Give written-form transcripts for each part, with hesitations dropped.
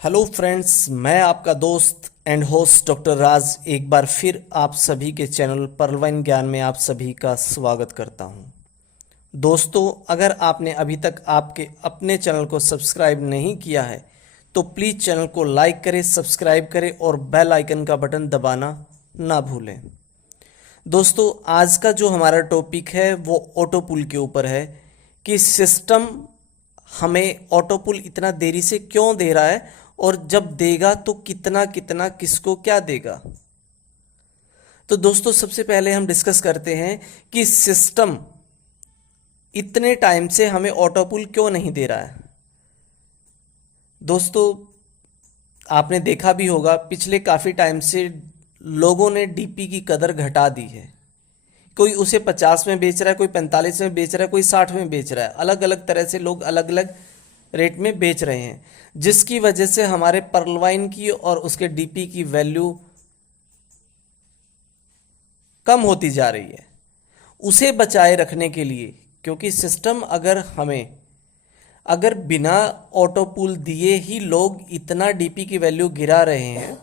Hello friends, मैं आपका दोस्त एंड होस्ट डॉक्टर राज एक बार फिर आप सभी के चैनल पर्लवाइन ज्ञान में आप सभी का स्वागत करता हूं। दोस्तों, अगर आपने अभी तक आपके अपने चैनल को सब्सक्राइब नहीं किया है तो प्लीज़ चैनल को लाइक करें, सब्सक्राइब करें और बेल आइकन का बटन दबाना ना भूलें। दोस्तों, आज का जो हमारा टॉपिक है वो ऑटो पुल के ऊपर है कि सिस्टम हमें ऑटो पुल इतना देरी से क्यों दे रहा है और जब देगा तो कितना कितना किसको क्या देगा। तो दोस्तों, सबसे पहले हम डिस्कस करते हैं कि सिस्टम इतने टाइम से हमें ऑटो पुल क्यों नहीं दे रहा है। दोस्तों, आपने देखा भी होगा पिछले काफ़ी टाइम से लोगों ने डीपी की कदर घटा दी है। कोई उसे 50 में बेच रहा है, कोई 45 में बेच रहा है, कोई 60 में बेच रहा है। अलग अलग तरह से लोग अलग अलग रेट में बेच रहे हैं, जिसकी वजह से हमारे पर्लवाइन की और उसके डीपी की वैल्यू कम होती जा रही है। उसे बचाए रखने के लिए, क्योंकि सिस्टम अगर बिना ऑटो पुल दिए ही लोग इतना डीपी की वैल्यू गिरा रहे हैं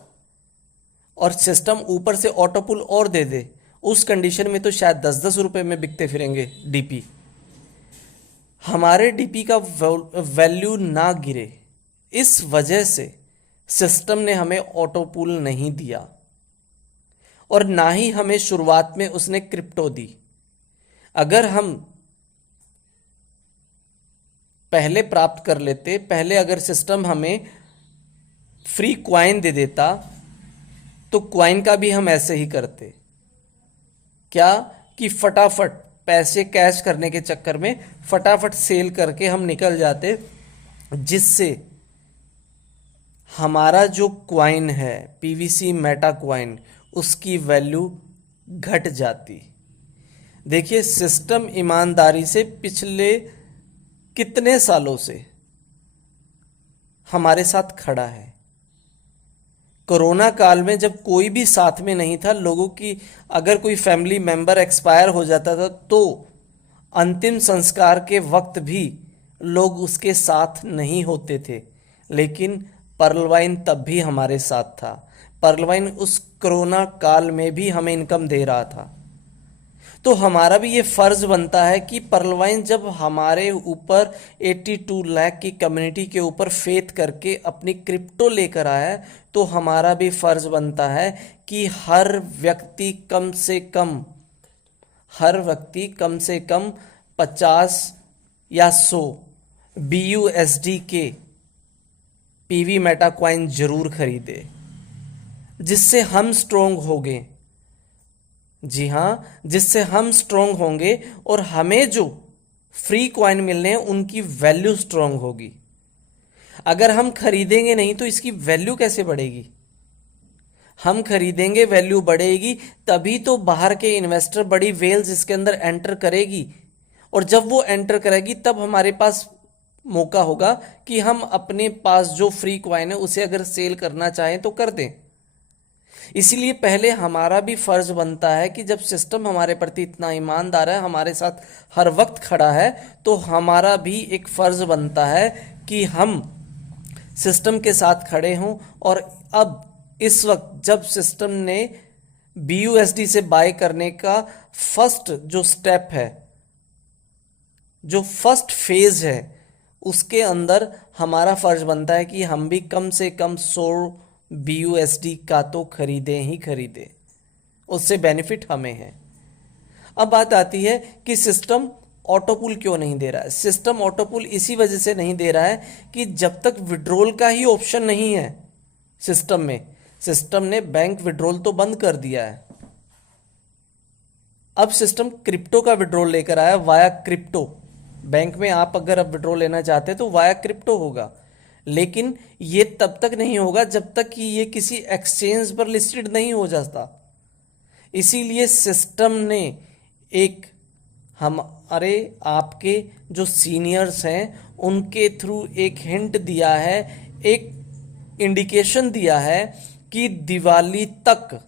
और सिस्टम ऊपर से ऑटो पुल और दे दे, उस कंडीशन में तो शायद 10-10 रुपए में बिकते फिरेंगे डीपी। हमारे डीपी का वैल्यू ना गिरे, इस वजह से सिस्टम ने हमें ऑटो पुल नहीं दिया और ना ही हमें शुरुआत में उसने क्रिप्टो दी। अगर हम पहले प्राप्त कर लेते, पहले अगर सिस्टम हमें फ्री क्वाइन दे देता तो क्वाइन का भी हम ऐसे ही करते। क्या कि फटाफट पैसे कैश करने के चक्कर में फटाफट सेल करके हम निकल जाते, जिससे हमारा जो क्वाइन है पीवीसी मेटा क्वाइन, उसकी वैल्यू घट जाती। देखिए, सिस्टम ईमानदारी से पिछले कितने सालों से हमारे साथ खड़ा है। कोरोना काल में जब कोई भी साथ में नहीं था, लोगों की अगर कोई फैमिली मेंबर एक्सपायर हो जाता था तो अंतिम संस्कार के वक्त भी लोग उसके साथ नहीं होते थे, लेकिन पर्लवाइन तब भी हमारे साथ था। पर्लवाइन उस कोरोना काल में भी हमें इनकम दे रहा था। तो हमारा भी ये फर्ज बनता है कि पर्लवाइन जब हमारे ऊपर 82 लाख की कम्युनिटी के ऊपर फेथ करके अपनी क्रिप्टो लेकर आया है, तो हमारा भी फर्ज बनता है कि हर व्यक्ति कम से कम 50 या 100 BUSD के पीवी मेटा क्वाइन जरूर खरीदे, जिससे हम स्ट्रोंग होंगे। जी हाँ, जिससे हम स्ट्रोंग होंगे और हमें जो फ्री क्वाइन मिलने हैं उनकी वैल्यू स्ट्रोंग होगी। अगर हम खरीदेंगे नहीं तो इसकी वैल्यू कैसे बढ़ेगी। हम खरीदेंगे, वैल्यू बढ़ेगी, तभी तो बाहर के इन्वेस्टर बड़ी वेल्स इसके अंदर एंटर करेगी, और जब वो एंटर करेगी तब हमारे पास मौका होगा कि हम अपने पास जो फ्री क्वाइन है उसे अगर सेल करना चाहें तो कर दें। इसीलिए पहले हमारा भी फर्ज बनता है कि जब सिस्टम हमारे प्रति इतना ईमानदार है, हमारे साथ हर वक्त खड़ा है, तो हमारा भी एक फर्ज बनता है कि हम सिस्टम के साथ खड़े हों। और अब इस वक्त जब सिस्टम ने BUSD से बाय करने का फर्स्ट जो स्टेप है, जो फर्स्ट फेज है, उसके अंदर हमारा फर्ज बनता है कि हम भी कम से कम 100 BUSD का तो खरीदें ही खरीदें, उससे बेनिफिट हमें है। अब बात आती है कि सिस्टम ऑटो पुल क्यों नहीं दे रहा है। सिस्टम ऑटो पुल इसी वजह से नहीं दे रहा है कि जब तक विड्रॉल का ही ऑप्शन नहीं है सिस्टम में, सिस्टम ने बैंक विड्रॉल तो बंद कर दिया है। अब सिस्टम क्रिप्टो का विड्रॉल लेकर आया वाया क्रिप्टो। बैंक में आप अगर अब विड्रॉल लेना चाहते हैं तो वाया क्रिप्टो होगा, लेकिन ये तब तक नहीं होगा जब तक कि ये किसी एक्सचेंज पर लिस्टेड नहीं हो जाता। इसीलिए सिस्टम ने एक हमारे आपके जो सीनियर्स हैं उनके थ्रू एक हिंट दिया है, एक इंडिकेशन दिया है कि दिवाली तक,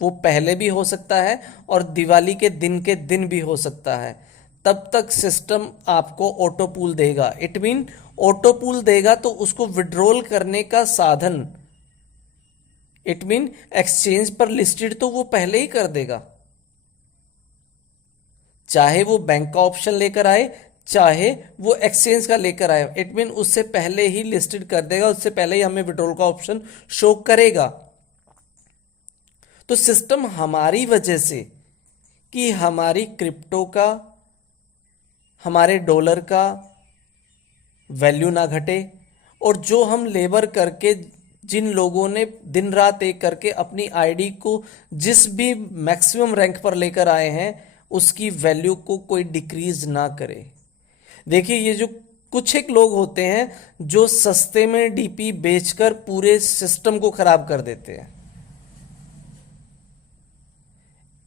वो पहले भी हो सकता है और दिवाली के दिन भी हो सकता है, तब तक सिस्टम आपको ऑटो पूल देगा। इट मीन ऑटो पूल देगा तो उसको विड्रॉल करने का साधन, इट मीन एक्सचेंज पर लिस्टेड, तो वो पहले ही कर देगा, चाहे वो बैंक का ऑप्शन लेकर आए चाहे वो एक्सचेंज का लेकर आए, इट मीन उससे पहले ही लिस्टेड कर देगा, उससे पहले ही हमें विड्रॉल का ऑप्शन शो करेगा। तो सिस्टम हमारी वजह से कि हमारी क्रिप्टो का, हमारे डॉलर का वैल्यू ना घटे, और जो हम लेबर करके, जिन लोगों ने दिन रात एक करके अपनी आईडी को जिस भी मैक्सिमम रैंक पर लेकर आए हैं, उसकी वैल्यू को कोई डिक्रीज ना करे। देखिए, ये जो कुछ एक लोग होते हैं जो सस्ते में डीपी बेचकर पूरे सिस्टम को खराब कर देते हैं।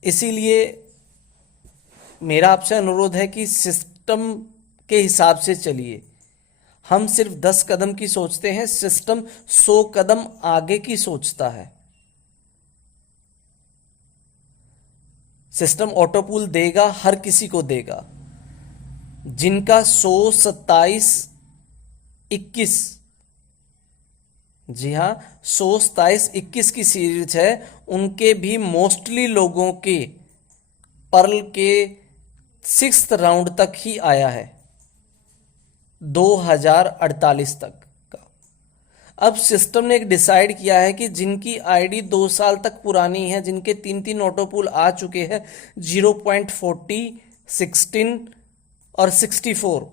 इसीलिए मेरा आपसे अनुरोध है कि सिस्टम के हिसाब से चलिए। हम सिर्फ 10 कदम की सोचते हैं, सिस्टम 100 कदम आगे की सोचता है। सिस्टम ऑटो पूल देगा, हर किसी को देगा। जिनका 100, 27, 21, जी हाँ 100, 27, 21 की सीरीज है, उनके भी मोस्टली लोगों के पर्ल के 6th राउंड तक ही आया है, 2048 तक का। अब सिस्टम ने एक डिसाइड किया है कि जिनकी आईडी 2 साल तक पुरानी है, जिनके 3 ऑटो पूल आ चुके हैं 0.40, 16 और 64,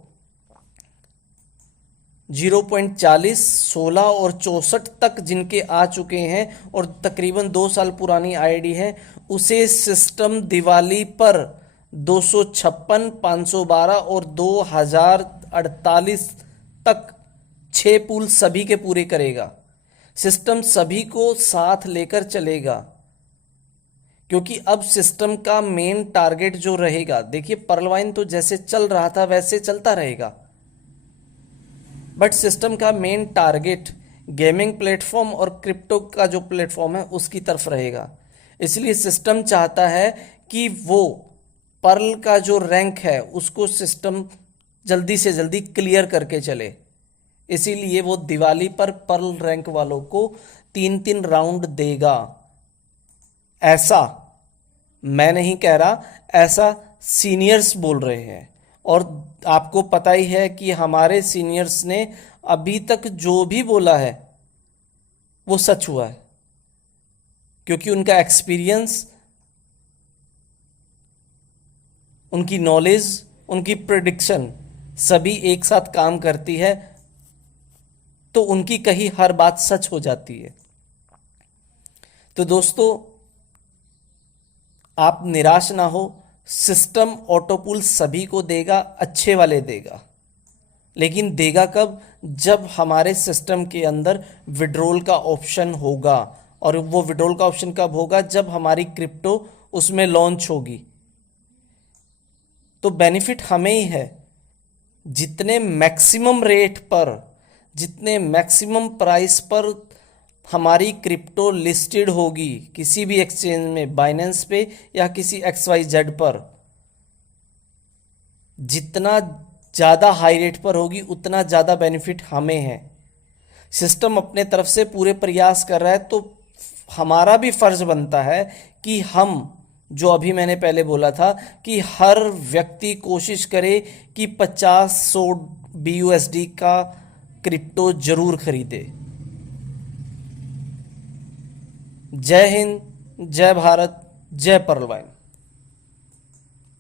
0.40, 16 और 64 तक जिनके आ चुके हैं और तकरीबन 2 साल पुरानी आईडी है, उसे सिस्टम दिवाली पर 256, 512 और 2048 तक 6 पूल सभी के पूरे करेगा। सिस्टम सभी को साथ लेकर चलेगा, क्योंकि अब सिस्टम का मेन टारगेट जो रहेगा, देखिए पर्लवाइन तो जैसे चल रहा था वैसे चलता रहेगा, बट सिस्टम का मेन टारगेट गेमिंग प्लेटफॉर्म और क्रिप्टो का जो प्लेटफॉर्म है उसकी तरफ रहेगा। इसलिए सिस्टम चाहता है कि वो पर्ल का जो रैंक है उसको सिस्टम जल्दी से जल्दी क्लियर करके चले। इसीलिए वो दिवाली पर पर्ल रैंक वालों को 3 राउंड देगा। ऐसा मैं नहीं कह रहा, ऐसा सीनियर्स बोल रहे हैं। और आपको पता ही है कि हमारे सीनियर्स ने अभी तक जो भी बोला है वो सच हुआ है, क्योंकि उनका एक्सपीरियंस, उनकी नॉलेज, उनकी प्रेडिक्शन सभी एक साथ काम करती है, तो उनकी कही हर बात सच हो जाती है। तो दोस्तों, आप निराश ना हो, सिस्टम ऑटो पूल सभी को देगा, अच्छे वाले देगा, लेकिन देगा कब? जब हमारे सिस्टम के अंदर विड्रॉल का ऑप्शन होगा। और वो विड्रॉल का ऑप्शन कब होगा? जब हमारी क्रिप्टो उसमें लॉन्च होगी। तो बेनिफिट हमें ही है। जितने मैक्सिमम रेट पर, जितने मैक्सिमम प्राइस पर हमारी क्रिप्टो लिस्टेड होगी किसी भी एक्सचेंज में, बाइनेंस पे या किसी XYZ पर, जितना ज़्यादा हाई रेट पर होगी उतना ज़्यादा बेनिफिट हमें है। सिस्टम अपने तरफ से पूरे प्रयास कर रहा है, तो हमारा भी फर्ज बनता है कि हम, जो अभी मैंने पहले बोला था कि हर व्यक्ति कोशिश करे कि 50-100 BUSD का क्रिप्टो जरूर खरीदे। जय हिंद, जय भारत, जय पर्लवाइन।